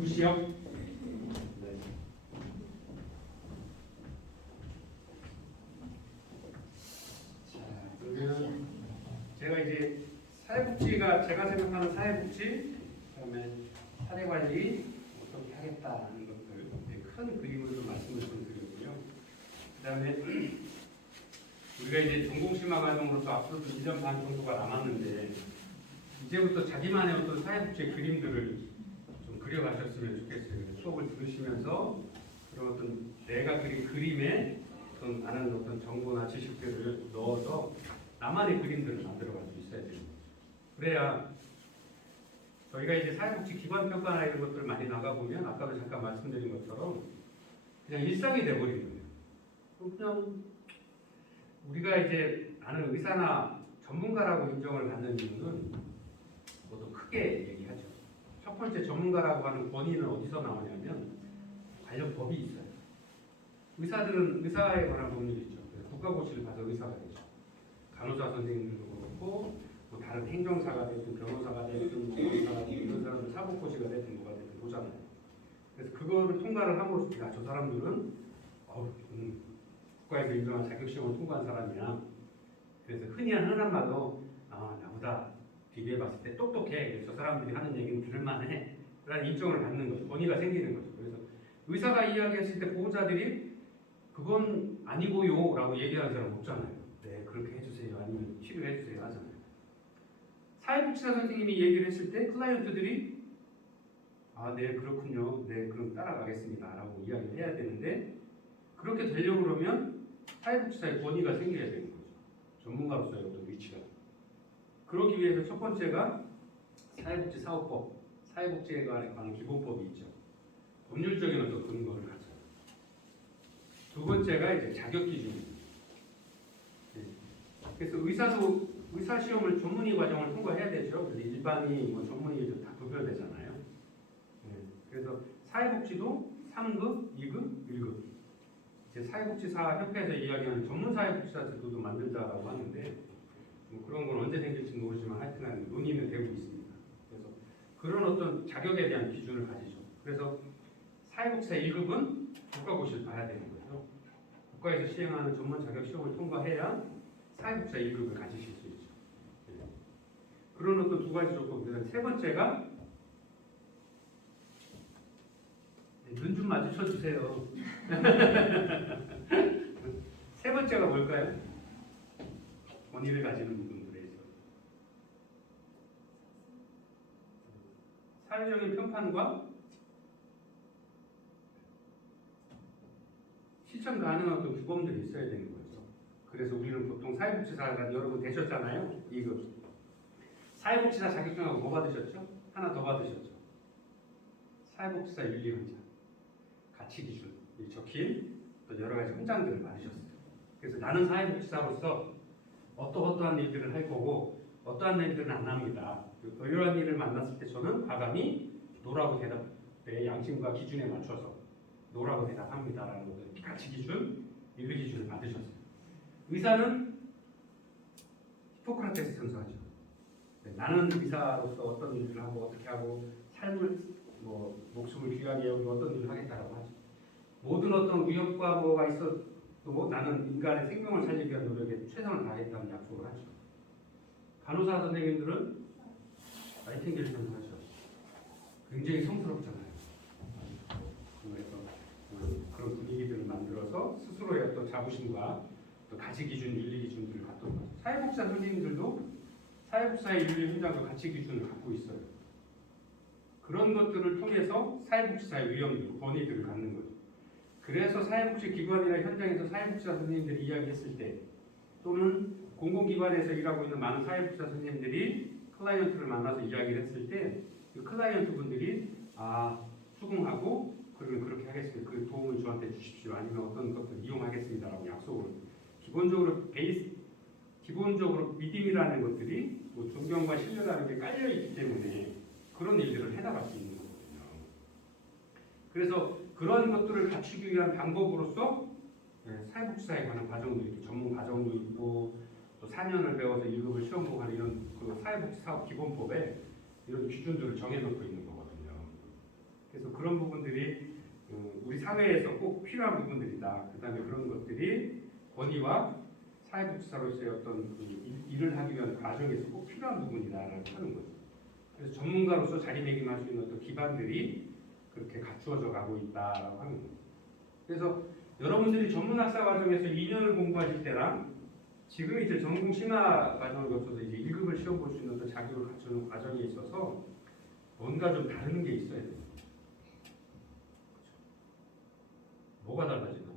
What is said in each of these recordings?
2시요? 네. 자, 그러면 제가 이제 사회복지가 제가 생각하는 사회복지, 그다음에 사회관리 어떻게 하겠다는 것들 큰 그림을 좀 말씀을 좀 드리고요. 그다음에 우리가 이제 전공심화 과정으로서 앞으로도 1년 반 정도가 남았는데 이제부터 자기만의 어떤 사회복지의 그림들을 좀 그려가셨으면 좋겠어요. 수업을 들으시면서 그런 어떤 내가 그린 그림에 어떤 많은 어떤 정보나 지식들을 넣어서 나만의 그림들을 만들어갈 수 있어야 됩니다. 그래야 저희가 이제 사회복지 기관 평가나 이런 것들 많이 나가보면 아까도 잠깐 말씀드린 것처럼 그냥 일상이 돼버린 거예요. 그냥 우리가 이제 나는 의사나 전문가라고 인정을 받는 이유는 뭐또 크게 얘기하죠. 첫 번째 전문가라고 하는 권위는 어디서 나오냐면 관련 법이 있어요. 의사들은 의사에 관한 법률이 있죠. 국가고시를 봐서 의사가 되죠. 간호사 선생님들도 그렇고 뭐 다른 행정사가 됐든 변호사가 됐든 뭐 의사가 됐든 이런 사람들 사법고시가 됐든 뭐가 됐든 보잖아요. 그래서 그거를 통과를 함으로써 저 사람들은 국가에서 인정한 자격시험을 통과한 사람이야. 그래서 흔한 말로 나보다 비교해봤을 때 똑똑해. 그래서 저 사람들이 하는 얘기는 들을만해. 라는 인정을 받는 거죠. 권위가 생기는 거죠. 그래서 의사가 이야기했을 때 보호자들이 그건 아니고요 라고 얘기하는 사람 없잖아요. 네, 그렇게 해주세요. 아니면 치료해주세요 하잖아요. 사회복지사 선생님이 얘기를 했을 때 클라이언트들이 네, 그렇군요. 네, 그럼 따라가겠습니다. 라고 이야기를 해야 되는데 그렇게 되려고 그러면 사회복지사의 권위가 생겨야 되는 거죠. 전문가로서의 어떤 위치가. 그러기 위해서 첫 번째가 사회복지사업법, 사회복지에 관한 기본법이 있죠. 법률적인 어떤 근거를 가져요. 두 번째가 이제 자격기준입니다. 네. 그래서 의사 시험을 전문의 과정을 통과해야 되죠. 그래서 일반이 뭐 전문의도 다 구별되잖아요. 네. 그래서 사회복지도 3급, 2급, 1급. 이제 사회복지사 협회에서 이야기하는 전문사회복지사 제도도 만들자라고 하는데 뭐 그런 건 언제 생길지 모르지만 하여튼간 논의는 되고 있습니다. 그래서 그런 어떤 자격에 대한 기준을 가지죠. 그래서 사회복지사 1급은 국가고시를 봐야 되는 거죠. 국가에서 시행하는 전문 자격 시험을 통과해야 사회복지사 1급을 가지실 수 있죠. 네. 그런 어떤 두 가지 조건. 세 번째가 눈 좀 마주쳐 주세요. 세 번째가 뭘까요? 권위를 가지는 부분들에 있어 사회적인 평판과 실천 가능한 어떤 규범들이 있어야 되는 거죠. 그래서 우리는 보통 사회복지사가 여러분 되셨잖아요. 2급. 사회복지사 자격증하고 뭐 받으셨죠? 하나 더 받으셨죠. 사회복지사 윤리헌장, 가치기준이 적힌 또 여러 가지 훈장들을 받으셨어요. 그래서 나는 사회복지사로서 어떠한 일들을 할 거고 어떠한 일들은 안 합니다. 이러한 일을 만났을 때 저는 과감히 노라고 내 양심과 기준에 맞춰서 노라고 대답합니다라는 가치기준, 윤리기준을 받으셨어요. 의사는 히포크라테스 선서하죠. 나는 의사로서 어떤 일을 하고 어떻게 하고 삶을 목숨을 귀하게 여기고 어떤 일을 하겠다라고 하죠. 모든 어떤 위협과 뭐가 있어도 나는 인간의 생명을 살리기 위한 노력에 최선을 다하겠다는 약속을 하죠. 간호사 선생님들은 나이팅게일 선서하죠. 굉장히 성스럽잖아요. 그래서 그런 분위기들을 만들어서 스스로의 어떤 자부심과 또 가치기준, 윤리기준들을 갖도록 하죠. 사회복지사 선생님들도 사회복지사의 윤리훈장과 가치기준을 갖고 있어요. 그런 것들을 통해서 사회복지사의 위험들, 권위들을 갖는 거죠. 그래서 사회복지기관이나 현장에서 사회복지사 선생님들이 이야기했을 때 또는 공공기관에서 일하고 있는 많은 사회복지사 선생님들이 클라이언트를 만나서 이야기를 했을 때 그 클라이언트 분들이 수긍하고 그러면 그렇게 하겠습니다. 그 도움을 저한테 주십시오. 아니면 어떤 것들 이용하겠습니다라고 약속을 기본적으로 믿음이라는 것들이 존경과 신뢰라는 게 깔려있기 때문에 그런 일들을 해나갈 수 있는 거거든요. 그래서 그런 것들을 갖추기 위한 방법으로서 사회복지사에 관한 과정도 이렇게 전문 과정도 있고 또 4년을 배워서 1급을 시험 보고 하는 이런 그 사회복지사업 기본법에 이런 기준들을 정해놓고 있는 거거든요. 그래서 그런 부분들이 우리 사회에서 꼭 필요한 부분들이다. 그다음에 그런 것들이 권위와 사회복지사로서의 어떤 그 일을 하기 위한 과정에서 꼭 필요한 부분이다라고 하는 거죠. 그래서 전문가로서 자리매김할 수 있는 어떤 기반들이 그렇게 갖추어져 가고 있다라고 하는 거죠. 그래서 여러분들이 전문학사 과정에서 2년을 공부하실 때랑 지금 이제 전공 심화 과정을 거쳐서 이제 1급을 시험 볼 수 있는 어떤 자격을 갖추는 과정에 있어서 뭔가 좀 다른 게 있어야 돼요. 뭐가 달라지나?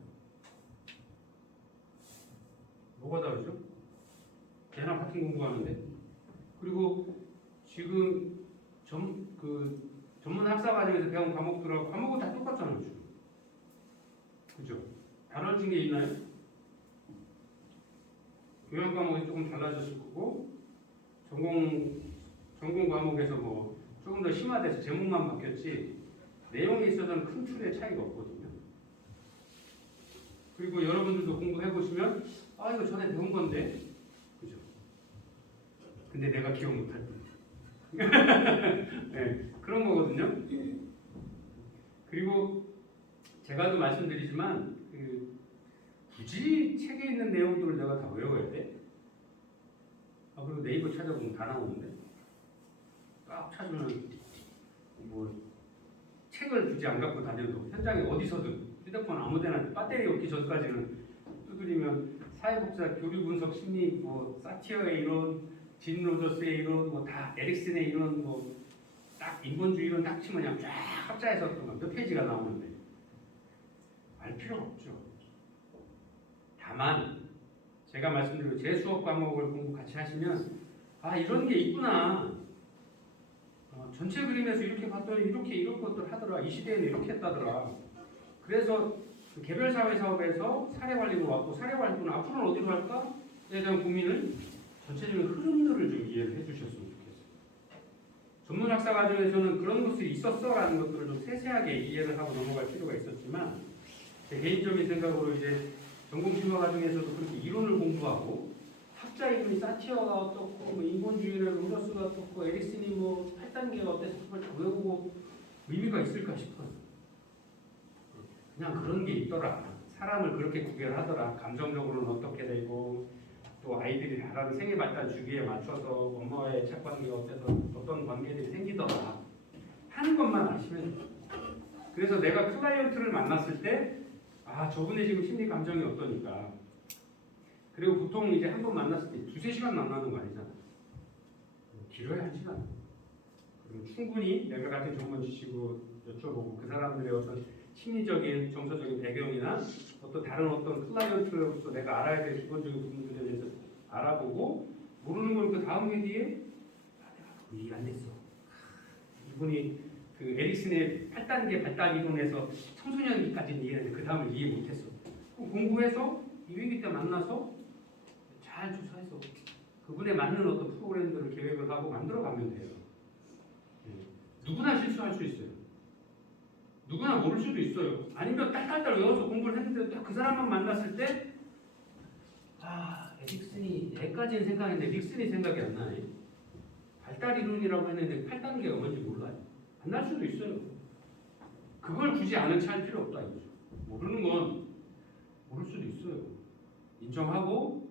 뭐가 다르죠? 걔랑 같은 공부하는데. 그리고 지금 전문 학사 과정에서 배운 과목들하고 과목은 다 똑같잖아요. 지금. 그죠? 달라진 게 있나요? 교양 과목이 조금 달라졌을 거고 전공 과목에서 뭐 조금 더 심화돼서 제목만 바뀌었지 내용에 있어서는 큰 틀의 차이가 없거든요. 그리고 여러분들도 공부해 보시면 아 이거 전에 배운 건데, 그죠? 근데 내가 기억 못할 뿐. 네, 그런 거거든요. 그리고 제가 또 말씀드리지만 굳이 책에 있는 내용들을 내가 다 외워야 돼? 아 그리고 네이버 찾아보면 다 나오는데 딱 찾으면 뭐 책을 굳이 안 갖고 다녀도 현장에 어디서든 휴대폰 아무데나 배터리 없기 전까지는 두드리면 사회복지사 교류 분석 심리 뭐 사티어의 이론, 진 로저스의 이론, 뭐 다 에릭슨의 이론, 뭐 딱 인본주의 이론 딱 치면 그냥 쫙 합자해서 몇 페이지가 나오는데 알 필요가 없죠. 다만 제가 말씀드린 제 수업 과목을 공부 같이 하시면 아 이런 게 있구나. 전체 그림에서 이렇게 봤더니 이런 것들 하더라. 이 시대에는 이렇게 했다더라. 그래서 그 개별 사회 사업에서 사례 관리로 왔고 사례 관리는 앞으로는 어디로 할까에 대한 고민을 전체적인 흐름들을 좀 이해를 해주셨으면 좋겠어요. 전문학사 과정에서는 그런 것이 있었어라는 것들을 좀 세세하게 이해를 하고 넘어갈 필요가 있었지만 제 개인적인 생각으로 이제 전공심화 과정에서도 그렇게 이론을 공부하고 학자 이름이 사티어가 어떻고 뭐 인본주의를 로저스가 어떻고 에릭슨이 뭐 8단계가 어땠어 그걸 다 외우고 의미가 있을까 싶어요. 그냥 그런 게 있더라. 사람을 그렇게 구별하더라. 감정적으로는 어떻게 되고 또 아이들이 자라는 생애 발달 주기에 맞춰서 엄마와의 착관계가 어때서 어떤 관계들이 생기더라 하는 것만 아시면 돼요. 그래서 내가 클라이언트를 만났을 때 아 저분의 지금 심리 감정이 어떠니까 그리고 보통 이제 한 번 만났을 때 2-3시간 만나는 거 아니잖아. 길어야 1시간. 그러면 충분히 내가 가진 전문 지식으로 여쭤보고 그 사람들의 어떤 심리적인 정서적인 배경이나 어떤 다른 어떤 클라이언트로서 내가 알아야 될 기본적인 부분들에 대해서 알아보고 모르는 걸 그 다음 회기에 내가 이해 안 됐어. 이분이 그 에릭슨의 8단계 발달 이론에서 청소년기까지는 이해했는데 그 다음을 이해 못했어. 공부해서 이 회기 때 만나서 잘 조사해서 그분에 맞는 어떤 프로그램들을 계획을 하고 만들어가면 돼요. 누구나 실수할 수 있어요. 누구나 모를 수도 있어요. 아니면 딸딸딸 외워서 공부를 했는데 딱 그 사람만 만났을 때 아, 에릭슨이 얘까지는 생각했는데 에릭슨이 생각이 안 나네. 발달 이론이라고 했는데 8단계가 뭔지 몰라요. 안 날 수도 있어요. 그걸 굳이 아는 체 할 필요 없다 이거죠. 모르는 건 모를 수도 있어요. 인정하고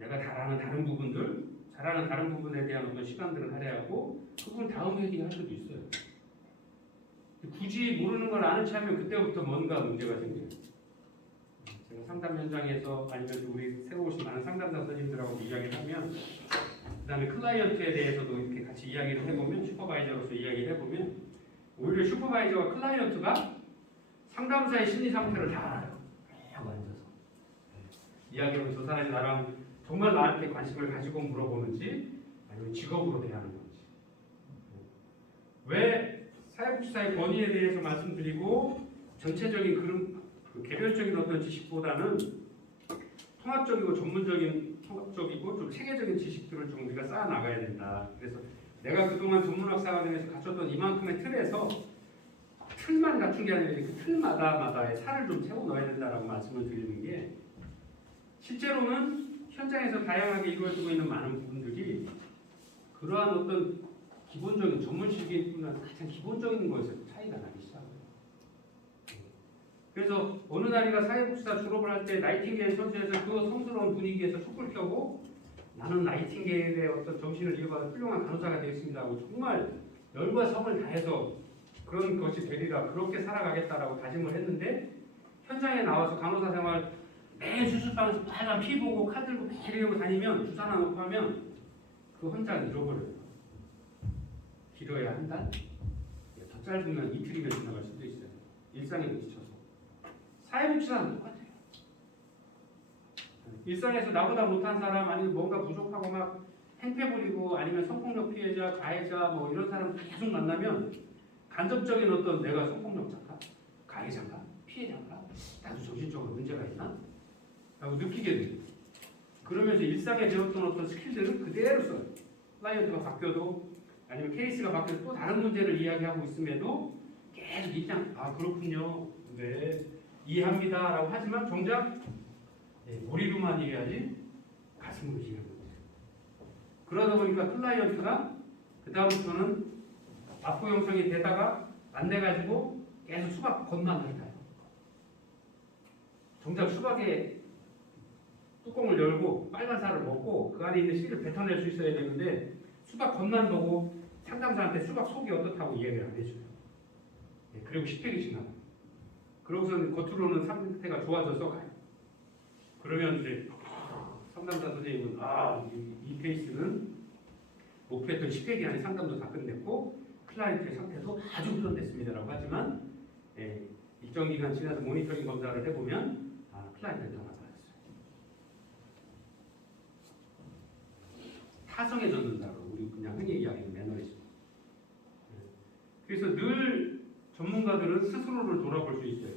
내가 잘하는 다른 부분들, 잘하는 다른 부분에 대한 어떤 시간들을 할애하고 그분 다음 회기할 수도 있어요. 굳이 모르는 걸 아는 체 하면 그때부터 뭔가 문제가 생겨요. 제가 상담 현장에서 아니면 우리 새로 오신 많은 상담사 선생님들하고 이야기를 하면 그 다음에 클라이언트에 대해서도 이렇게 같이 이야기를 해보면 슈퍼바이저로서 이야기를 해보면 오히려 슈퍼바이저와 클라이언트가 상담사의 심리 상태를 다 알아요. 쭉 앉아서 이야기하면 저 사람이 나랑 정말 나한테 관심을 가지고 물어보는지 아니면 직업으로 대하는 건지 왜 사회복지사의 권위에 대해서 말씀드리고 전체적인 그런 그 개별적인 어떤 지식보다는 통합적이고 통합적이고 좀 체계적인 지식들을 좀 우리가 쌓아 나가야 된다. 그래서 내가 그동안 전문학사 과정에서 갖췄던 이만큼의 틀에서 틀만 갖춘 게 아니라 그 틀마다의 살을 좀 채워 넣어야 된다라고 말씀을 드리는 게 실제로는 현장에서 다양하게 이루어지고 있는 많은 부분들이 그러한 어떤 기본적인 전문직이나 가장 기본적인 거에서 차이가 나기 시작해요. 그래서 어느 날이가 사회복지사 졸업을 할 때 나이팅게일 선수에서 그 성스러운 분위기에서 촛불 켜고 나는 나이팅게일의 어떤 정신을 이어받아 훌륭한 간호사가 되겠습니다 하고 정말 열과 성을 다해서 그런 것이 되리라 그렇게 살아가겠다라고 다짐을 했는데 현장에 나와서 간호사 생활 매일 수술방에서 빨간 피 보고 칼 들고 매일 이러고 다니면 주사 하나 놓고 하면 그 혼자는 잃어버려요. 길어야 한 달? 더 짧으면 이틀이면 지나갈 수도 있어요. 일상에 지쳐서. 사회복지사는 똑같아요. 일상에서 나보다 못한 사람 아니면 뭔가 부족하고 막 행패 부리고 아니면 성폭력 피해자, 가해자 뭐 이런 사람 계속 만나면 간접적인 어떤 내가 성폭력자인가? 가해자인가? 피해자인가? 나도 정신적으로 문제가 있나? 라고 느끼게 돼요. 그러면서 일상에 배웠던 어떤 스킬들을 그대로 써요. 클라이언트가 바뀌어도 아니면 케이스가 바뀌어도 또 다른 문제를 이야기하고 있음에도 계속 입장 아 그렇군요. 네 이해합니다 라고 하지만 정작 머리로만 이해하지 가슴으로 이해하는 거예요. 그러다 보니까 클라이언트가 그 다음부터는 압구 형성이 되다가 안 돼가지고 계속 수박 겉만을 가요. 정작 수박에 뚜껑을 열고 빨간 살을 먹고 그 안에 있는 씨를 뱉어낼 수 있어야 되는데 수박 겉만 보고 상담사한테 수박 속이 어떻다고 이야기를 안 해줘요. 그리고 10팩이 지나가요. 그러고서는 겉으로는 상태가 좋아져서 가요. 그러면 이제 상담사 선생님은 이 케이스는 목표했던 10팩이 안에 상담도 다 끝냈고 클라이언트의 상태도 아주 훈련됐습니다라고 하지만 일정 기간 지나서 모니터링 검사를 해보면 클라이언트는 더 나빠졌어요. 타성에 젖는다고 우리 그냥 흔히 이야기하는 매너리즘. 그래서 늘 전문가들은 스스로를 돌아볼 수 있어요.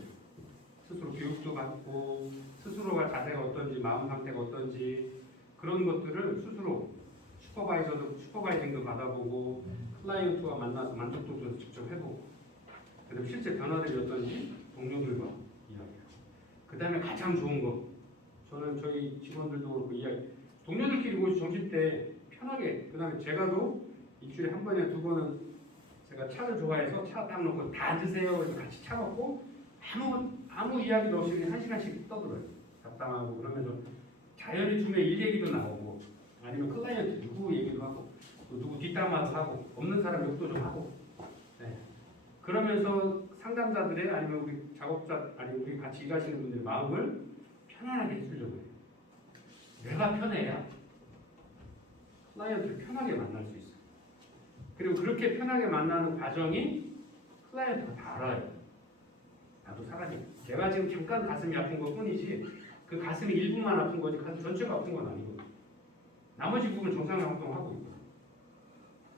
스스로 교육도 받고 스스로가 자세가 어떤지 마음 상태가 어떤지 그런 것들을 스스로 슈퍼바이징도 받아보고 클라이언트와 만나서 만족도도 직접 해보고 그다음에 실제 변화들이 어떤지 동료들과 이야기하고 그 다음에 가장 좋은 거 저는 저희 직원들도 그렇고 이야기 동료들끼리 모여서 점심 때 편하게 그 다음에 제가도 일주일에 한 번이나 두 번은 제가 차를 좋아해서 차 딱 놓고 다 앉으세요 그래서 같이 차 먹고 아무 이야기도 없이 그냥 1시간씩 떠들어요. 잡담하고 그러면서 자연히 중에 일 얘기도 나오고 아니면 클라이언트 누구 얘기도 하고 또 누구 뒷담화도 하고 없는 사람 욕도 좀 하고 그러면서 상담자들의 아니면 우리 작업자 아니면 우리 같이 일하시는 분들의 마음을 편안하게 해주려고 해요. 내가 편해야 클라이언트를 편하게 만날 수 있어요. 그리고 그렇게 편하게 만나는 과정이 클라이언트가 다 알아요. 나도 사람이 제가 지금 잠깐 가슴이 아픈 것 뿐이지 그 가슴이 일부만 아픈 거지 가슴 전체가 아픈 건 아니거든요. 나머지 부분 정상 활동하고 있거든요.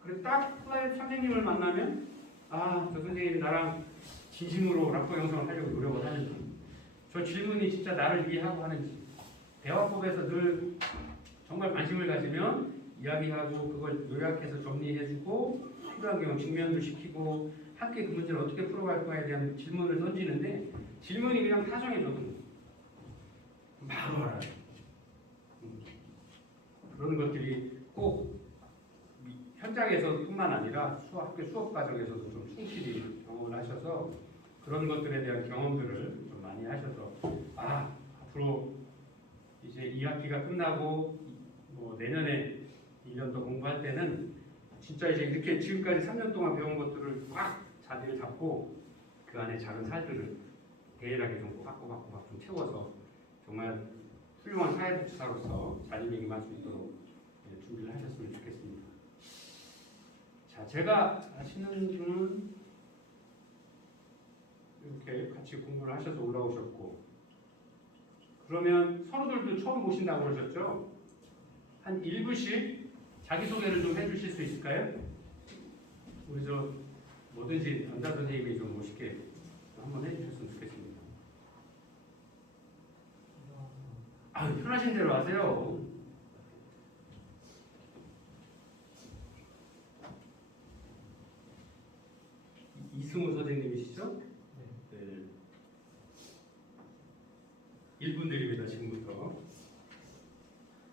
그래서 딱 클라이언트 선생님을 만나면 저 선생님이 나랑 진심으로 락커 형성을 하려고 노력을 하는지 저 질문이 진짜 나를 이해하고 하는지 대화법에서 늘 정말 관심을 가지면 이야기하고 그걸 요약해서 정리해주고 필요한 경우 직면도 시키고 함께 그 문제를 어떻게 풀어갈 거에 대한 질문을 던지는데 질문이 그냥 타정해 줘도 바로 알아요. 그런 것들이 꼭 현장에서뿐만 아니라 학교 수업 과정에서도 좀 충실히 경험을 하셔서 그런 것들에 대한 경험들을 좀 많이 하셔서 앞으로 이제 2학기가 끝나고 내년에 1년 더 공부할 때는 진짜 이제 이렇게 지금까지 3년 동안 배운 것들을 꽉 자리를 잡고 그 안에 작은 살들을 대일하게 좀 꼬박꼬박 좀 채워서 정말 훌륭한 사회복지사로서 자리매김할 수 있도록 준비를 하셨으면 좋겠습니다. 자, 제가 아시는 분은 이렇게 같이 공부를 하셔서 올라오셨고 그러면 선우들도 처음 보신다고 그러셨죠? 한 1부씩 자기소개를 좀 해주실 수 있을까요? 우리 뭐든지 연다 선생님이 좀 멋있게 한번 해주셨으면 좋겠습니다. 편하신 대로 하세요. 이승우 선생님이시죠? 네. 1분 드립니다. 지금부터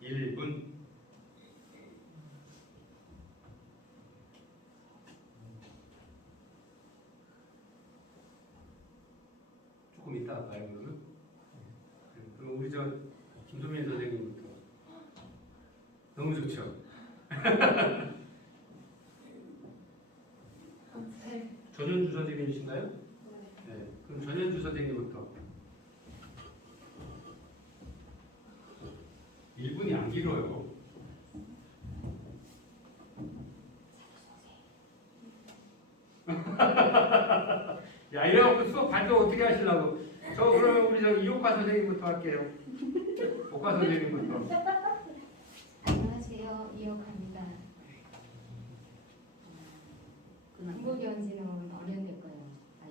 1분. 이따 할까요 그러면? 그럼 우리 저 김소민 선생님부터. 너무 좋죠. 전현주 선생님이신가요? 네. 그럼 전현주 선생님부터. 1분이 안 길어요. 야, 이래갖고 수업 발표 어떻게 하시려고? 저 그러면 우리 저 이옥화 선생님부터 할게요. 옥화 선생님부터. 안녕하세요. 이옥합니다. 한국에 온 지는 5년 됐고요.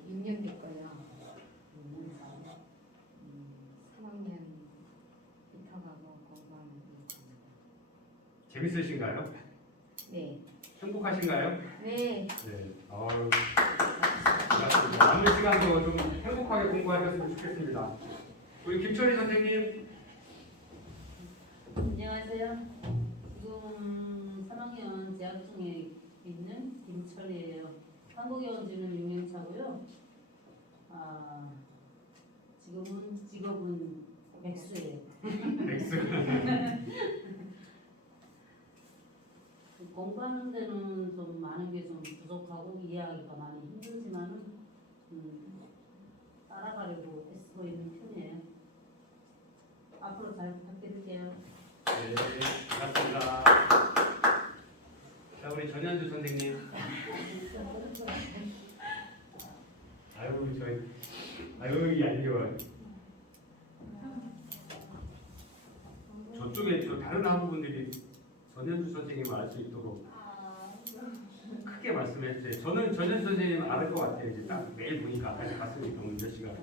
6년 됐고요. 3학년 입학하고 공부하고 있습니다. 재밌으신가요? 네. 행복하신가요? 네. 네. 아유. 남은 시간도 좀 행복하게 공부하셨으면 좋겠습니다. 우리 김철희 선생님. 안녕하세요. 지금 3학년 재학 중에 있는 김철이에요. 한국에 온 지는 6년 차고요. 지금은 직업은 백수예요. 백수. 공부하는 데는 좀 많은 게 좀 부족하고 이해하기가 많이 힘들지만은 따라가려고 애쓰고 있는 편이에요. 앞으로 잘 부탁드릴게요. 네, 반갑습니다. 자, 우리 전현주 선생님. 아유, 이게 안 좋아요. 저쪽에 저 다른 학우분들이 전현주 선생님을 알 수 있도록 크게 말씀해 주세요. 저는 전현주 선생님 알을 것 같아요. 이제 딱 매일 보니까 아까 갔으니까 오늘 몇 시간.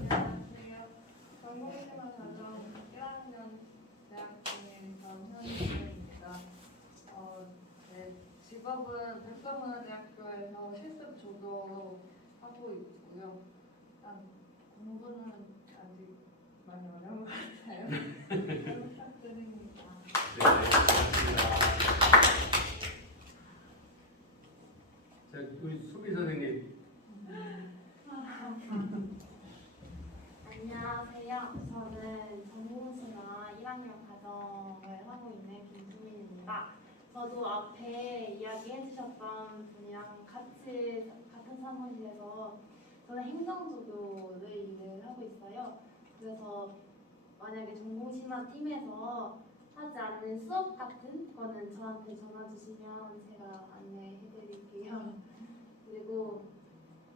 안녕하세요. 전공심화 과정 1학년 대학생인 전현주입니다. 네, 직업은 백서문화대학교에서 실습 조교 하고 있고요. 일단 공부는 아직 많이 어려운 것 같아요. 잘 부탁드립니다. 네, 고맙습니다. 자, 우리 수빈 선생님. 안녕하세요. 저는 전공신화 1학년 과정을 하고 있는 김수민입니다. 저도 앞에 이야기해 주셨던 분이랑 같은 사무실에서 저는 행정조교를 일을 하고 있어요. 그래서 만약에 전공신화 팀에서 하지 않는 수업 같은 거는 저한테 전화 주시면 제가 안내해 드릴게요. 그리고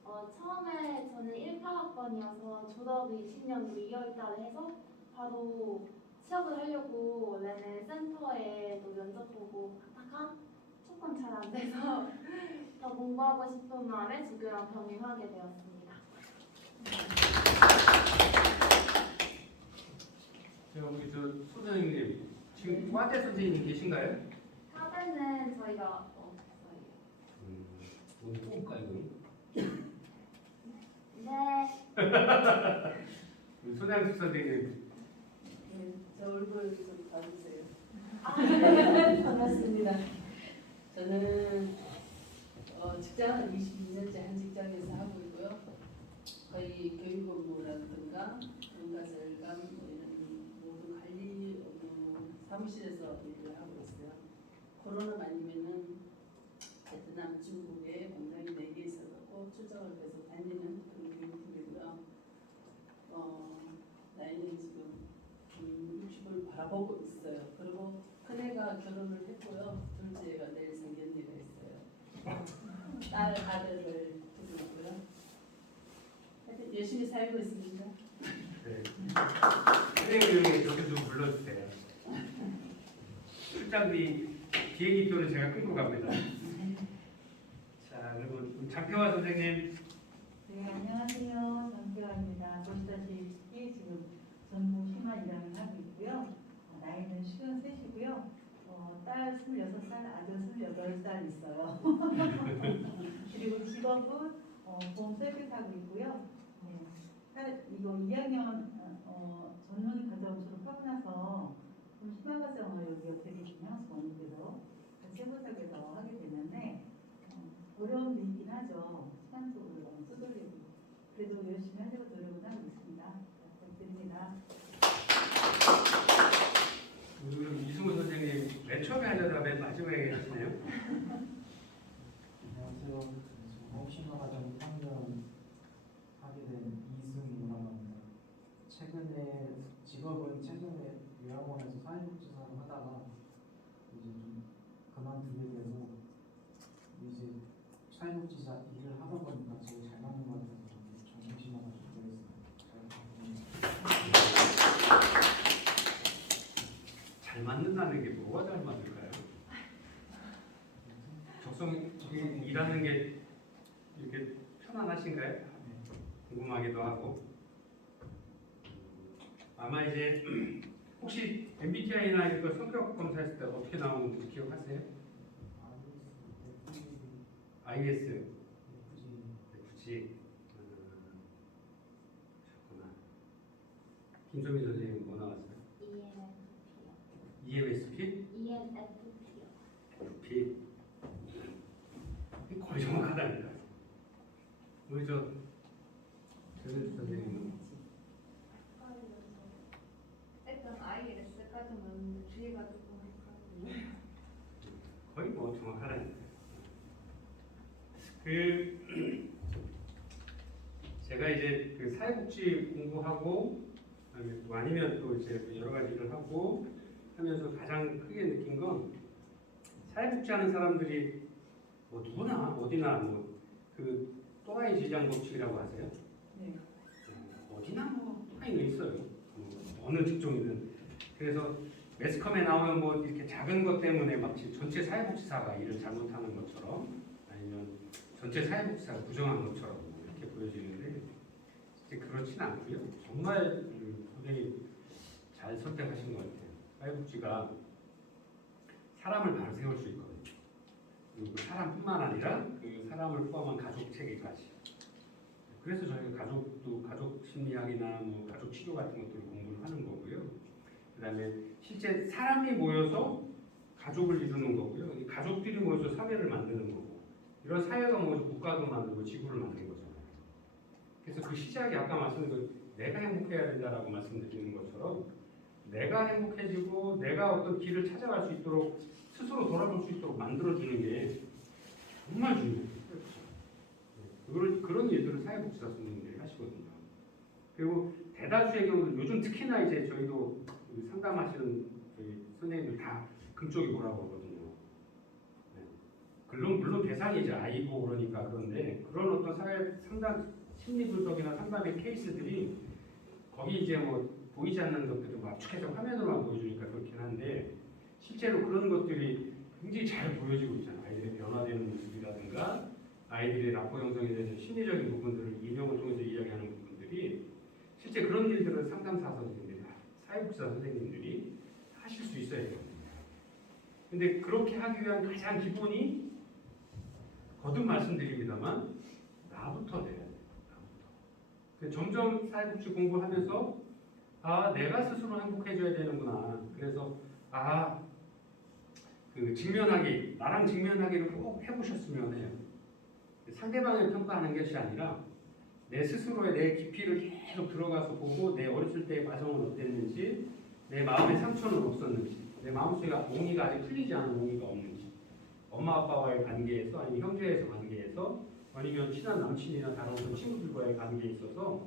처음에 저는 18학번이어서 졸업이 20년도 2월달에 해서 바로 취업을 하려고 원래는 센터에도 면접 보고 갔다가 조금 잘 안 돼서 더 공부하고 싶은 마음에 조교랑 병행하게 되었습니다. 자, 우리 저 소선생님 지금 과대 선생님 계신가요? 카드는 저희가 없어요. 오늘 또 올까요? 네. 우리 손양숙 선생님. 네, 저 얼굴 좀 봐주세요. 아, 반갑습니다. 저는 직장은 22년째 한 직장에서 하고 있고요. 거의 교육 업무라든가 원가절감 이런 모든 관리 업무 사무실에서 일을 하고 있어요. 코로나 아니면은 베트남, 중국에 공장이 4개 있어서 출장을 계속 다니는 그런 교육팀이고요. 나이는 지금 60을 바라보고 있어요. 그리고 큰애가 결혼을 했고요. 둘째가 내일 생견례가 있어요. 딸, 아들을 두고 있고요. 하여튼 열심히 살고 있습니다. 네. 선생님 저기 좀 불러주세요. 출장비 비행기표는 제가 끊고 갑니다. 자, 그리고 장평화 선생님. 네, 안녕하세요. 장태환입니다. 보시다시피 지금 전공 심화 1학년 하고 있고요. 나이는 53이고요. 딸 26살, 아들 28살 있어요. 그리고 직업은 보험 서비스 하고 있고요. 네, 이거 2학년 전문 과정 졸업하고 나서 심화 과정을 여기 옆에 계신 향수원님께서 같이 해보자고 해서 하게 됐는데 어려운 일이긴 하죠. 시간적으로 너무 서둘리고. 그래도 열심히 하려고 노력을 하고 있습니다. 부탁드립니다. 오늘 이승우 선생님 맨 처음에 하려다가 맨 마지막에 하시네요. 안녕하세요. 혹시나가정 3년 하게 된 이승우라고 합니다. 최근에 요양원에서 사회복지사를 하다가 이제 좀 그만두게 되고 이제 사회복지사 일을 하다 보니까 제일 잘 맞는 것 같아서 정신나가지고 그랬습니다. 잘 맞는다는 게 뭐가 잘 맞을까요? 일하는 게 이렇게 편안하신가요? 궁금하기도 하고. 아마 이제 혹시 MBTI나 이런 거 성격 검사했을 때 어떻게 나오는지 기억하세요? IS. 굳이. 좋구나. 김소민 선생님 뭐 나왔어요? ENFP요. FP. 거의 정확하다니까. 우리 저 조선 선생님은 일단 IS까지는 뒤가 조금 헷갈리네요. 거의 뭐 정확하다니까. 그 제가 이제 그 사회복지 공부하고 아니면 또 이제 여러 가지 일을 하고 하면서 가장 크게 느낀 건 사회복지 하는 사람들이 뭐 누구나 어디나 뭐 그 또라이 지장 법칙이라고 하세요? 네. 어디나 뭐 또라이는 있어요. 어느 직종이든. 그래서 매스컴에 나오면 뭐 이렇게 작은 것 때문에 마치 전체 사회복지사가 일을 잘못하는 것처럼 아니면 전체 사회복지사가 부정한 것처럼 이렇게 보여지는데 실제 그렇진 않고요. 정말 굉장히 잘 선택하신 것 같아요. 사회복지가 사람을 바로 세울 수 있거든요. 그리고 사람뿐만 아니라 그 사람을 포함한 가족 체계까지. 그래서 저희가 가족 심리학이나 뭐 가족 치료 같은 것들을 공부를 하는 거고요. 그다음에 실제 사람이 모여서 가족을 이루는 거고요. 이 가족들이 모여서 사회를 만드는 거고. 이런 사회가 모여서 국가도 만들고 지구를 만드는 거잖아요. 그래서 그 시작이 아까 말씀드린 내가 행복해야 된다라고 말씀드리는 것처럼 내가 행복해지고 내가 어떤 길을 찾아갈 수 있도록 스스로 돌아볼 수 있도록 만들어주는 게 정말 중요해요. 그런 일들을 사회복지사 선생님들이 하시거든요. 그리고 대다수의 경우는 요즘 특히나 이제 저희도 상담하시는 저희 선생님들 다 그쪽이 뭐라고 하거든요. 물론 대상이죠. 아이고 그러니까. 그런데 그런 어떤 사회 상담 심리 분석이나 상담의 케이스들이 거기 이제 뭐 보이지 않는 것들을 압축해서 화면으로만 보여주니까 그렇긴 한데 실제로 그런 것들이 굉장히 잘 보여지고 있잖아요. 아이들의 변화되는 모습이라든가 아이들의 라포 형성에 대해서 심리적인 부분들을 인형을 통해서 이야기하는 부분들이 실제 그런 일들을 상담사 선생님들이 사회복지사 선생님들이 하실 수 있어야 되거든요. 근데 그렇게 하기 위한 가장 기본이 거듭 말씀드립니다만 나부터 돼야 돼요. 나부터. 점점 사회복지 공부하면서 내가 스스로 행복해져야 되는구나. 그래서 그 직면하기, 나랑 직면하기를 꼭 해보셨으면 해요. 상대방을 평가하는 것이 아니라 내 스스로의 내 깊이를 계속 들어가서 보고 내 어렸을 때의 과정은 어땠는지, 내 마음의 상처는 없었는지, 내 마음속에 옹이가 아직 풀리지 않은 옹이가 없는지, 엄마 아빠와의 관계에서 아니면 형제에서 관계에서 아니면 친한 남친이나 다른 어떤 친구들과의 관계에 있어서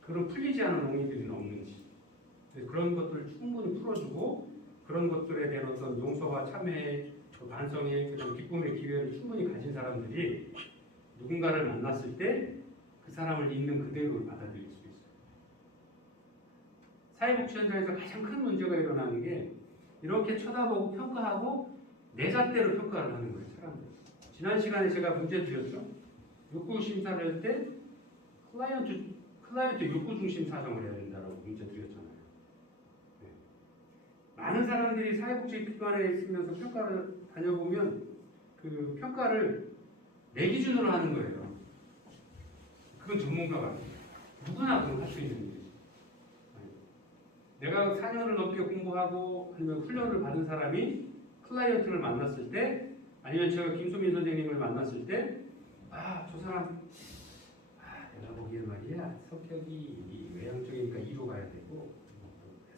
그런 풀리지 않은 옹이들이 없는지 그런 것들을 충분히 풀어주고 그런 것들에 대한 어떤 용서와 참회의 반성의 그런 기쁨의 기회를 충분히 가진 사람들이 누군가를 만났을 때 그 사람을 있는 그대로 받아들일 수 있어요. 사회복지 현장에서 가장 큰 문제가 일어나는 게 이렇게 쳐다보고 평가하고 내 잣대로 평가를 하는 거예요. 사람들. 지난 시간에 제가 문제 드렸죠. 욕구 심사를 할 때 클라이언트 욕구 중심 사정을 해야 된다라고 문제 드렸잖아요. 네. 많은 사람들이 사회복지 기관에 있으면서 평가를 다녀보면 그 평가를 내 기준으로 하는 거예요. 그건 전문가가 아니에요. 누구나 그건 할 수 있는 일이죠. 내가 4년을 넘게 공부하고 아니면 훈련을 받은 사람이 클라이언트를 만났을 때 아니면 제가 김소민 선생님을 만났을 때 저 사람 내가 보기에는 말이야 성격이 외향적이니까 E로 가야 되고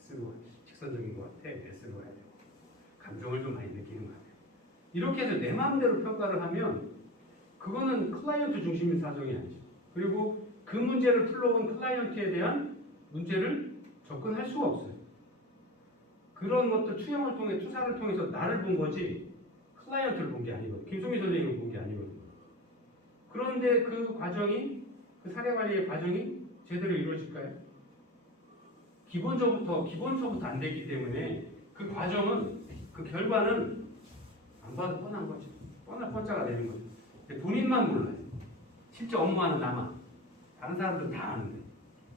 S로 직선적인 것 같아. S로 가야 되고 감정을 좀 많이 느끼는 것 같아요. 이렇게 해서 내 마음대로 평가를 하면 그거는 클라이언트 중심인 사정이 아니죠. 그리고 그 문제를 풀러온 클라이언트에 대한 문제를 접근할 수가 없어요. 그런 것들 투영을 통해 투사를 통해서 나를 본 거지 클라이언트를 본 게 아니거든요. 김송희 선생님을 본 게 아니거든요. 그런데 그 과정이 그 사례 관리의 과정이 제대로 이루어질까요? 기본서부터 안 됐기 때문에 그 과정은 그 결과는 안 봐도 뻔한 거죠. 뻔짜가 되는 거죠. 근데 본인만 몰라요. 실제 업무하는 나만. 다른 사람들은 다 아는데.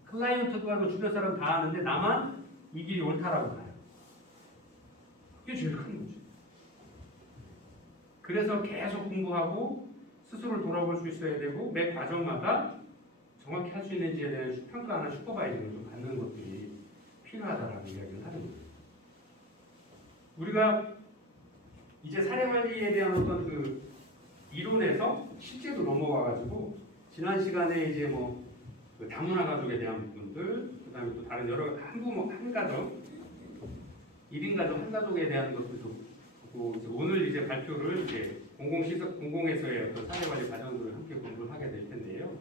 클라이언트도 알고 주변 사람 다 아는데 나만 이 길이 옳다라고 봐요. 그게 제일 큰 거죠. 그래서 계속 공부하고 스스로를 돌아볼 수 있어야 되고 매 과정마다 정확히 할 수 있는지에 대한 평가나 슈퍼바이징을 좀 받는 것들이 필요하다라는 이야기를 하는 거예요. 우리가 이제 사례 관리에 대한 어떤 그 이론에서 실제로 넘어와가지고 지난 시간에 이제 그 다문화 가족에 대한 부분들, 그다음에 또 다른 여러 한 가정, 1인 가족 한 가족에 대한 것들도 보고 오늘 이제 발표를 이제 공공에서의 어떤 사례 관리 과정들을 함께 공부를 하게 될 텐데요.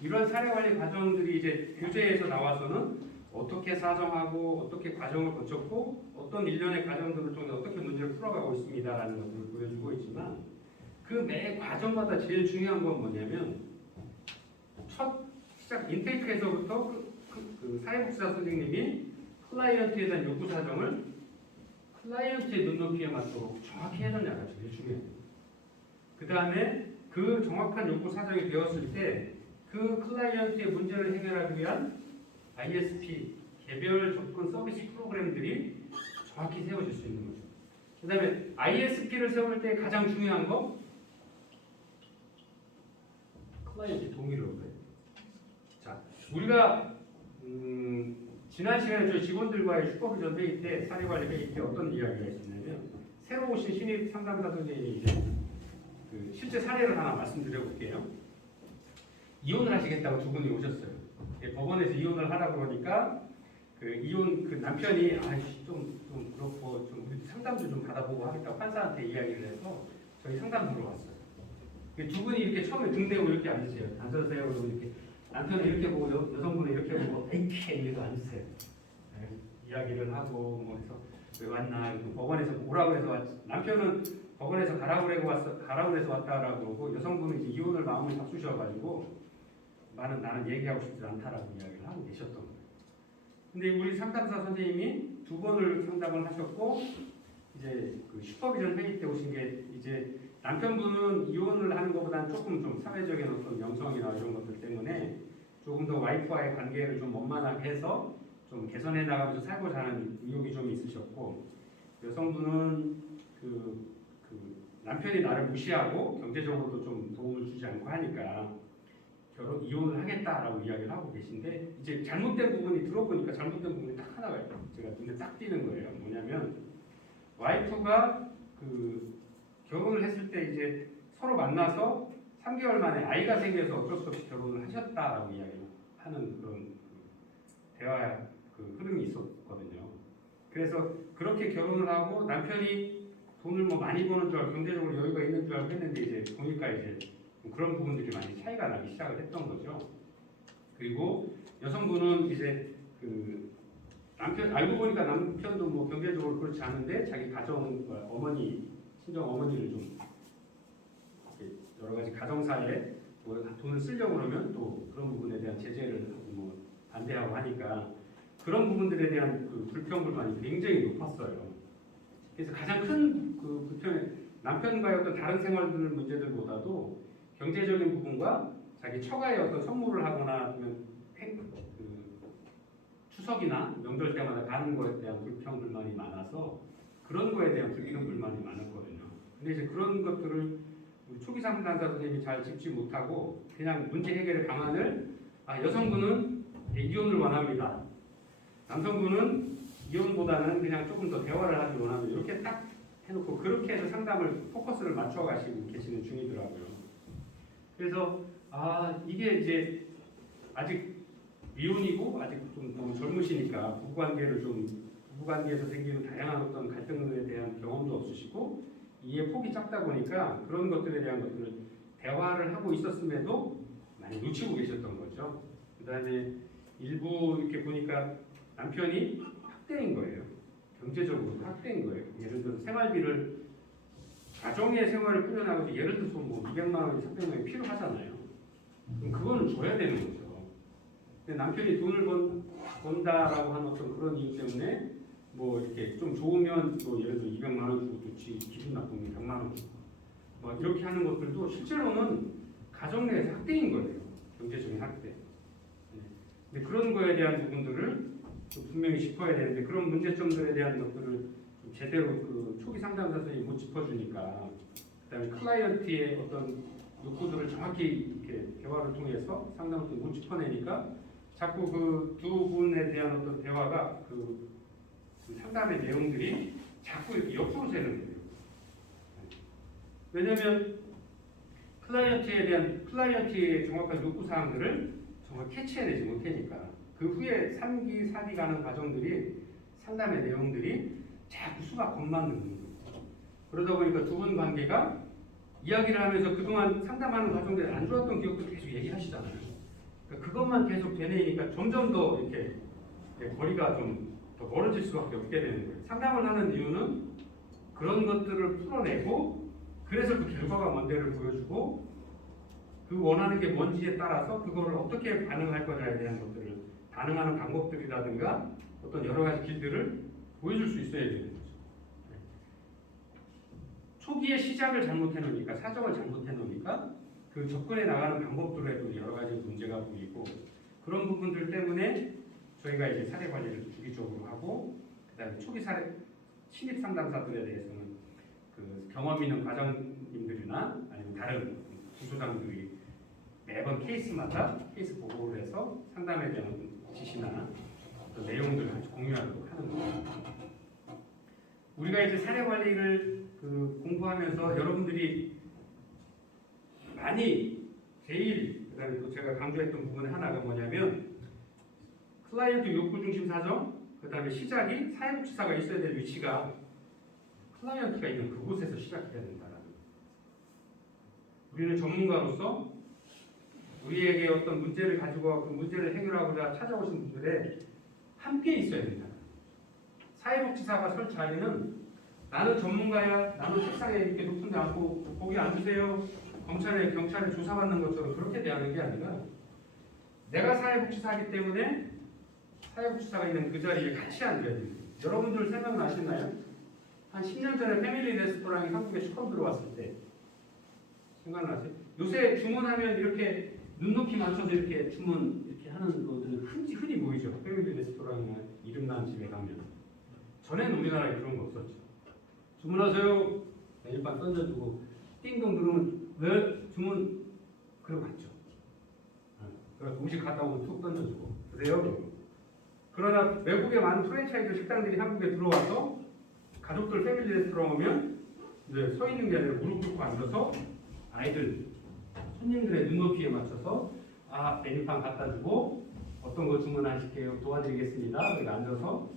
이런 사례 관리 과정들이 이제 교재에서 나와서는 어떻게 사정하고 어떻게 과정을 거쳤고 어떤 일련의 과정들을 통해 어떻게 문제를 풀어가고 있습니다라는 것들을 보여주고 있지만 그 매 과정마다 제일 중요한 건 뭐냐면 첫 시작 인테이크에서부터 그 사회복지사 선생님이 클라이언트에 대한 요구 사정을 클라이언트의 눈높이에 맞도록 정확히 해줬냐가 제일 중요해요. 그 다음에 그 정확한 요구 사정이 되었을 때 그 클라이언트의 문제를 해결하기 위한 ISP, 개별 접근 서비스 프로그램들이 정확히 세워질 수 있는 거죠. 그 다음에 ISP를 세울 때 가장 중요한 거 클라이언트 동의를 얻어요. 자, 우리가 지난 시간에 저희 직원들과의 슈퍼비전 회의 때, 사례관리 회의 때 어떤 이야기가 있었냐면 새로 오신 신입 상담사 선생님이 이제 그 실제 사례를 하나 말씀드려 볼게요. 이혼을 하시겠다고 두 분이 오셨어요. 법원에서 이혼을 하라고 그러니까 그 이혼 그 남편이 좀 그렇고 좀 우리 상담도 좀 받아보고 하겠다고 판사한테 이야기를 해서 저희 상담 들어왔어요. 두 분이 이렇게 처음에 등대고 이렇게 앉으세요. 앉으세요. 그러고 이렇게 남편은 이렇게 보고 여성분은 이렇게 보고 이렇게 이래서 앉으세요. 네, 이야기를 하고 뭐 해서 왜 왔나 법원에서 오라고 해서 남편은 법원에서 가라고 해서 왔다라고 그러고 여성분은 이제 이혼을 마음을 잡수셔가지고 나는 얘기하고 싶지 않다라고 이야기를 하고 계셨던 거예요. 근데 우리 상담사 선생님이 두 번을 상담을 하셨고 이제 그 슈퍼비전 회의 때 오신 게 이제 남편분은 이혼을 하는 것보다는 조금 좀 사회적인 어떤 명성이나 이런 것들 때문에 조금 더 와이프와의 관계를 좀 원만하게 해서 좀 개선해 나가면서 살고자 하는 의욕이 좀 있으셨고 여성분은 그 남편이 나를 무시하고 경제적으로도 좀 도움을 주지 않고 하니까 이혼을 하겠다라고 이야기를 하고 계신데 이제 잘못된 부분이 들어보니까 잘못된 부분이 딱 하나가 제가 눈에 딱 띄는 거예요. 뭐냐면 와이프가 그 결혼을 했을 때 이제 서로 만나서 3개월 만에 아이가 생겨서 어쩔 수 없이 결혼을 하셨다라고 이야기를 하는 그런 대화 그 흐름이 있었거든요. 그래서 그렇게 결혼을 하고 남편이 돈을 뭐 많이 버는 줄 알고 경제적으로 여유가 있는 줄 알고 했는데 이제 보니까 이제 그런 부분들이 많이 차이가 나기 시작을 했던 거죠. 그리고 여성분은 이제 그 남편 알고 보니까 남편도 뭐 경제적으로 그렇지 않은데 자기 가정 친정 어머니를 좀 여러 가지 가정사에 뭐 돈을 쓰려고 그러면 또 그런 부분에 대한 제재를 하고 뭐 반대하고 하니까 그런 부분들에 대한 그 불평 불만이 굉장히 높았어요. 그래서 가장 큰 그 불평 남편과의 어떤 다른 생활들 문제들보다도 경제적인 부분과 자기 처가에 어떤 선물을 하거나 아니면 추석이나 명절 때마다 가는 거에 대한 불평 불만이 많아서 그런 거에 대한 불평 불만이 많았거든요. 근데 이제 그런 것들을 초기 상담사 선생님이 잘 짚지 못하고 그냥 문제 해결의 방안을 여성분은 이혼을 원합니다. 남성분은 이혼보다는 그냥 조금 더 대화를 하길 원합니다. 이렇게 딱 해놓고 그렇게 해서 상담을 포커스를 맞춰가시고 계시는 중이더라고요. 그래서 이게 이제 아직 미혼이고 아직 좀 너무 젊으시니까 부부관계에서 생기는 다양한 어떤 갈등에 대한 경험도 없으시고 이해 폭이 작다 보니까 그런 것들에 대한 것들을 대화를 하고 있었음에도 많이 놓치고 계셨던 거죠. 그다음에 일부 이렇게 보니까 남편이 학대인 거예요. 경제적으로 학대인 거예요. 예를 들어서 생활비를 가정의 생활을 꾸려나가서 예를 들어서 뭐 200만 원이 300만 원이 필요하잖아요. 그럼 그거는 줘야 되는 거죠. 근데 남편이 돈을 번다라고 하는 어떤 그런 이유 때문에 뭐 이렇게 좀 좋으면 또 예를 들어 200만 원 주고 좋지 기분 나쁘면 100만 원 주고 뭐 이렇게 하는 것들도 실제로는 가정 내에서 학대인 거예요. 경제적인 학대. 근데 그런 거에 대한 부분들을 좀 분명히 짚어야 되는데 그런 문제점들에 대한 것들을 좀 제대로 그 초기 상담사 선생님이 못 짚어주니까 그다음에 클라이언트의 어떤 욕구들을 정확히 이렇게 대화를 통해서 상담을 못 짚어내니까 자꾸 그 두 분에 대한 어떤 대화가 그 상담의 내용들이 자꾸 이렇게 옆으로 새는 거예요. 왜냐하면 클라이언트의 정확한 요구 사항들을 정말 캐치해내지 못하니까 그 후에 3기, 4기 가는 과정들이 상담의 내용들이 자꾸 수박 겉만 넣는 거예요. 그러다 보니까 두 분 관계가 이야기를 하면서 그동안 상담하는 과정들에 안 좋았던 기억도 계속 얘기하시잖아요. 그러니까 그것만 계속 되뇌이니까 점점 더 이렇게 거리가 좀 더 멀어질 수밖에 없게 되는 거예요. 상담을 하는 이유는 그런 것들을 풀어내고 그래서 그 결과가 뭔지를 보여주고 그 원하는 게 뭔지에 따라서 그거를 어떻게 반응할 거냐에 대한 것들을 반응하는 방법들이라든가 어떤 여러 가지 길들을 보여줄 수 있어야 되는 거죠. 초기에 시작을 잘못해 놓으니까 사정을 잘못해 놓으니까 그 접근해 나가는 방법들에도 여러 가지 문제가 보이고 그런 부분들 때문에 저희가 이제 사례 관리를 주기적으로 하고 그다음에 초기 사례 신입 상담사들에 대해서는 그 경험 있는 과장님들이나 아니면 다른 부소장들이 매번 케이스마다 케이스 보고를 해서 상담에 대한 지시나 어떤 내용들을 같이 공유하도록 하는 거예요. 우리가 이제 사례 관리를 공부하면서 여러분들이 많이 제일 그다음에 또 제가 강조했던 부분의 하나가 뭐냐면 클라이언트 욕구 중심 사정 그다음에 시작이 사회복지사가 있어야 될 위치가 클라이언트가 있는 그곳에서 시작해야 된다라는 거예요. 우리는 전문가로서 우리에게 어떤 문제를 가지고 그 문제를 해결하고자 찾아오신 분들의 함께 있어야 된다. 사회복지사가 설 자리는 나는 전문가야, 나는 책상에 이렇게 높은 데 앉고 거기 앉으세요. 경찰에 조사받는 것처럼 그렇게 대하는 게 아니라 내가 사회복지사이기 때문에 사회복지사가 있는 그 자리에 같이 앉아야 됩니다. 여러분들 생각나시나요? 한 10년 전에 패밀리 레스토랑이 한국에 처음 들어왔을 때 생각나세요? 요새 주문하면 이렇게 눈높이 맞춰서 이렇게 주문 이렇게 하는 것들은 흔히 보이죠. 패밀리 레스토랑이나 이름난 집에 가면 전에는 우리나라에 그런 거 없었죠. 주문하세요. 메뉴판 던져주고 띵동 누르면 왜 주문 그러고 갔죠. 그래서 음식 갔다 오면 툭 던져주고 그래요. 그러나 외국의 많은 프랜차이즈 식당들이 한국에 들어와서 가족들 패밀리 레스토랑 오면 이제 서 있는 게 아니라 무릎 꿇고 앉아서 아이들 손님들의 눈높이에 맞춰서 메뉴판 갖다 주고 어떤 거 주문하실게요 도와드리겠습니다. 그러니까 앉아서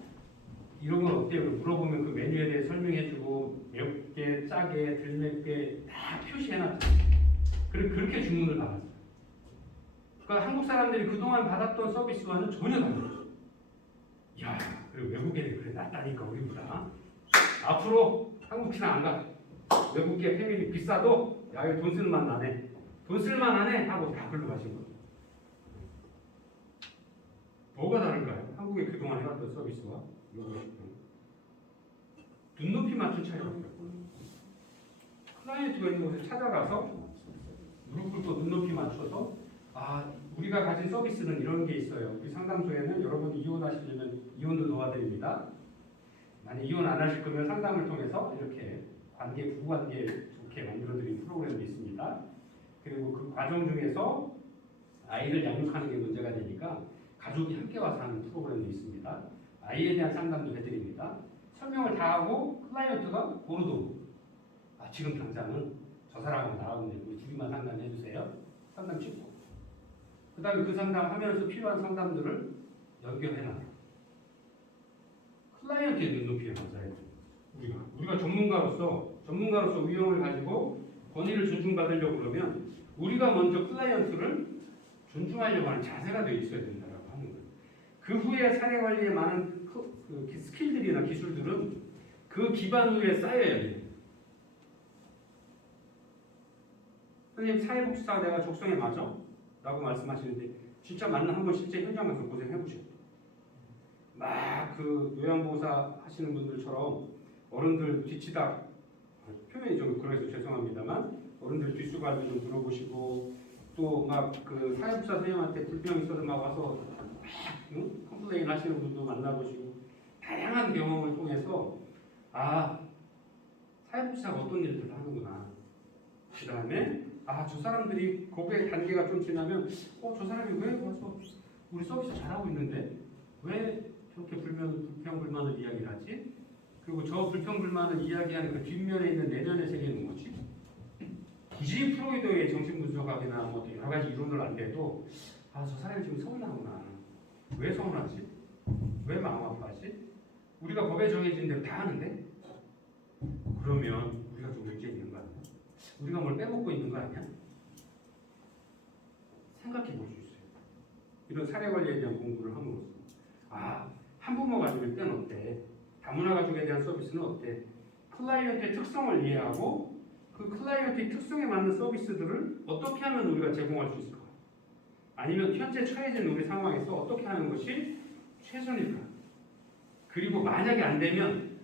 이런 건 어때요? 물어보면 그 메뉴에 대해 설명해주고 맵게 짜게 덜 맵게 다 표시해놨죠. 그렇게 주문을 받았어요. 그러니까 한국 사람들이 그동안 받았던 서비스와는 전혀 다르죠. 야, 그리고 외국 애들이 그래 낫다니까 우리보다. 앞으로 한국 시장 안 가. 외국계 패밀리 비싸도 야 이거 돈 쓸만 나네. 돈 쓸만 하네 하고 다 글로 가신 거죠. 뭐가 다른가요? 한국에 그동안 해왔던 서비스와 눈높이 맞춘 차이가 있어요. 클라이언트가 있는 곳에 찾아가서 무릎 꿇고 눈높이 맞춰서 우리가 가진 서비스는 이런 게 있어요. 우리 상담소에는 여러분이 이혼하시려면 이혼도 도와드립니다. 만약 이혼 안 하실 거면 상담을 통해서 이렇게 부부관계 좋게 만들어드리는 프로그램도 있습니다. 그리고 그 과정 중에서 아이를 양육하는 게 문제가 되니까 가족이 함께 와서 하는 프로그램도 있습니다. 아이에 대한 상담도 해드립니다. 설명을 다 하고 클라이언트가 고르도 지금 당장은 저 사람하고 나하고 우리 둘이만 상담해 주세요. 상담 찍고 그 다음에 그 상담하면서 필요한 상담들을 연결해놔. 클라이언트의 눈높이에 맞아야 돼. 우리가 전문가로서 위용을 가지고 권위를 존중받으려고 그러면 우리가 먼저 클라이언트를 존중하려고 하는 자세가 되어 있어야 된다고 하는 거예요. 그 후에 사례 관리에 많은 그 스킬들이나 기술들은 그 기반 위에 쌓여야 돼요. 선생님 사회복지사가 내가 적성에 맞아? 라고 말씀하시는데 진짜 맞나 한번 실제 현장 가서 고생해 보셔요. 막 그 요양보호사 하시는 분들처럼 어른들 뒤치다 표현이 좀 그래서 죄송합니다만 어른들 뒷수발도 좀 들어보시고 또 막 그 사회복지사 선생님한테 불평 있어서 막 와서 막 컴플레인 하시는 분도 만나보시고 다양한 경험을 통해서 아 사회복지사가 어떤 일들을 하는구나. 그 다음에 아 저 사람들이 거기에 단계가 좀 지나면 저 사람이 왜 와서 우리 서비스 잘하고 있는데 왜 저렇게 불평불만을 이야기를 하지? 그리고 저 불평불만을 이야기하는 그 뒷면에 있는 내면의 세계는 뭐지? 굳이 프로이드의 정신분석학이나 뭐 여러 가지 이론을 안 돼도 아 저 사람이 지금 서운하구나. 왜 서운하지? 왜 마음 아파하지? 우리가 법에 정해진 대로 다 하는데? 그러면 우리가 좀 문제 있는 거 아니야? 우리가 뭘 빼먹고 있는 거 아니야? 생각해 볼 수 있어요. 이런 사례 관리에 대한 공부를 함으로써 한부모 가족일 땐 어때? 다문화 가족에 대한 서비스는 어때? 클라이언트의 특성을 이해하고 그 클라이언트의 특성에 맞는 서비스들을 어떻게 하면 우리가 제공할 수 있을까? 아니면 현재 처해진 우리 상황에서 어떻게 하는 것이 최선일까? 그리고 만약에 안 되면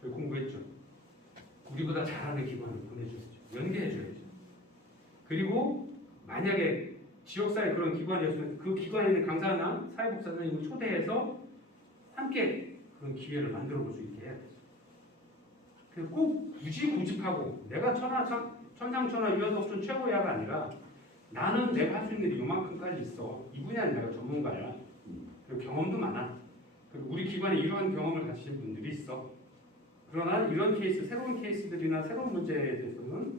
저희 공부했죠. 우리보다 잘하는 기관을 보내줘야죠. 연계해줘야죠. 그리고 만약에 지역사회 그런 기관이었으면 그 기관에 있는 강사나 사회복지사 선생님을 초대해서 함께 그런 기회를 만들어 볼 수 있게 해야 되죠. 그래서 꼭 굳이 고집하고 내가 천상천하 유아독존 최고야가 아니라 나는 내가 할 수 있는 일이 요만큼까지 있어. 이 분야는 내가 전문가야. 그리고 경험도 많아. 그리고 우리 기관에 이러한 경험을 가지신 분들이 있어. 그러나 이런 케이스, 새로운 케이스들이나 새로운 문제에 대해서는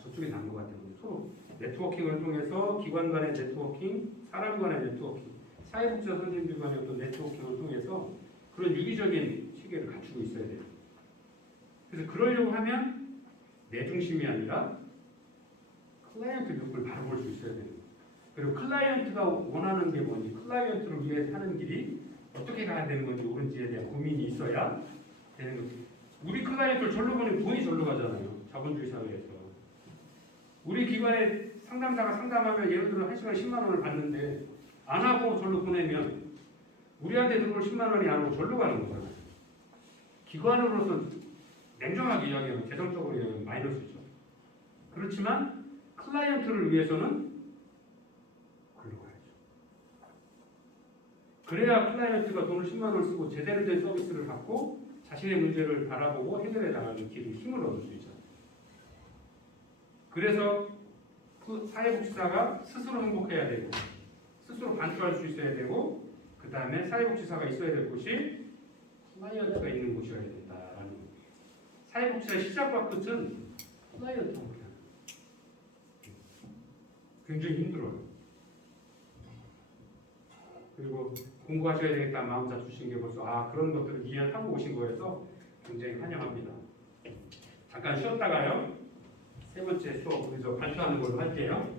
저쪽이 나은 것 같아요. 서로 네트워킹을 통해서 기관 간의 네트워킹, 사람 간의 네트워킹, 사회복지사 선생님들 간의 어떤 네트워킹을 통해서 그런 유기적인 체계를 갖추고 있어야 돼요. 그래서 그러려고 하면 내 중심이 아니라 클라이언트 눈을 바라볼 수 있어야 돼요. 그리고 클라이언트가 원하는 게 뭔지, 클라이언트를 위해 하는 길이 어떻게 가야 되는 건지 옳은지에 대한 고민이 있어야 되는 거죠. 우리 클라이언트를 절로 보내면 돈이 절로 가잖아요. 자본주의 사회에서. 우리 기관에 상담사가 상담하면 예를 들어 1시간에 10만 원을 받는데 안 하고 절로 보내면 우리한테 들어올 10만 원이 안 오고 절로 가는 거잖아요. 기관으로서 냉정하게 이야기하면 재정적으로 이야기하면 마이너스죠. 그렇지만 클라이언트를 위해서는 글로 가야죠. 그래야 클라이언트가 돈을 10만 원을 쓰고 제대로 된 서비스를 받고 자신의 문제를 바라보고 해결해 나가는 길을 힘을 얻을 수 있잖아요. 그래서 그 사회복지사가 스스로 행복해야 되고 스스로 반추할 수 있어야 되고 그 다음에 사회복지사가 있어야 될 곳이 클라이언트가 있는 곳이어야 된다라는 거예요. 사회복지사의 시작과 끝은 클라이언트와 함께 하는 거예요. 굉장히 힘들어요. 그리고 공부하셔야 되겠다 마음 잡수신 게 벌써 그런 것들을 이해하고 오신 거여서 굉장히 환영합니다. 잠깐 쉬었다가요. 세 번째 수업 우리 발표하는 걸로 할게요.